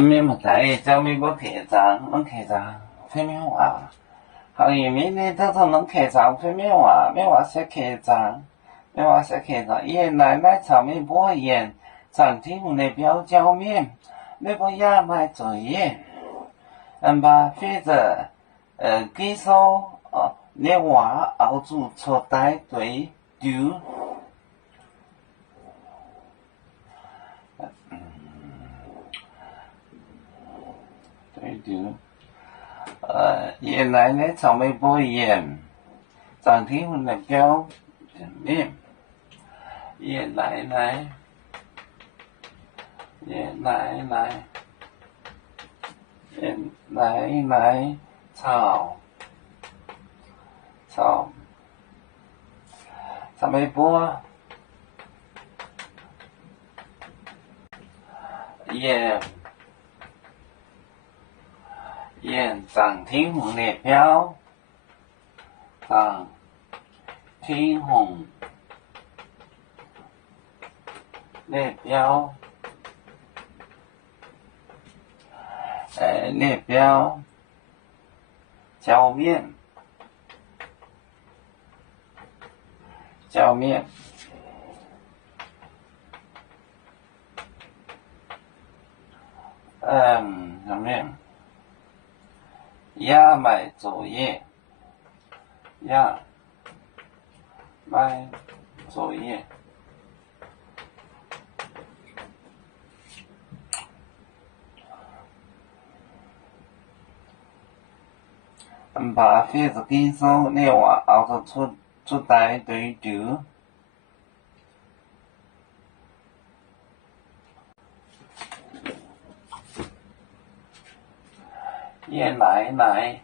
面目在找美国客栈，侬客栈飞面话，行业面呢都从侬客栈飞面话些客栈，面话些客栈，爷奶奶炒面包盐，餐厅那标椒面，那不也买作业，把或者给手你话熬煮错带对丢。对丢，爷奶奶炒面包盐，餐厅那标面，爷奶奶炒面包盐餐厅那标餐厅那标那标椒面什么也买作业把费子给手那话熬着出带对丢。爷奶奶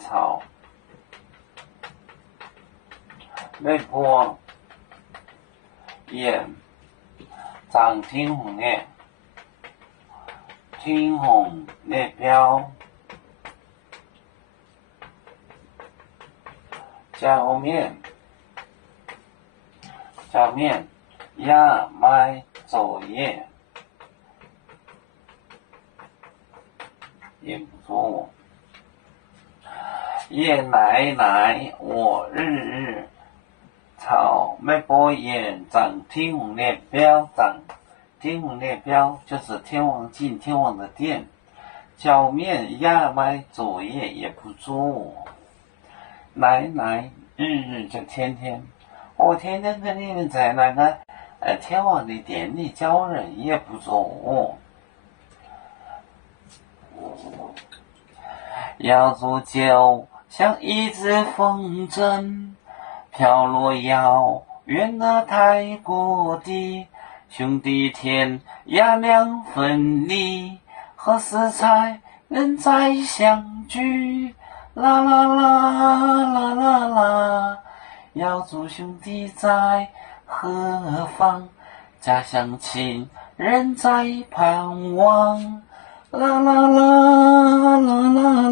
炒那锅盐餐厅厅红那标椒面也买作业也不错。爷奶奶我日炒面包盐涨天王列标就是天王进天王的店，椒面也买作业也不错。奶奶日就天天，我天天跟你们在那个天王的店里教人也不错。要做就像一只风筝飘落遥远的太国地，兄弟天涯两分离，何时才能再相聚？啦啦啦啦啦啦，要做兄弟在何方？家乡亲人在盼望。啦啦啦啦啦啦。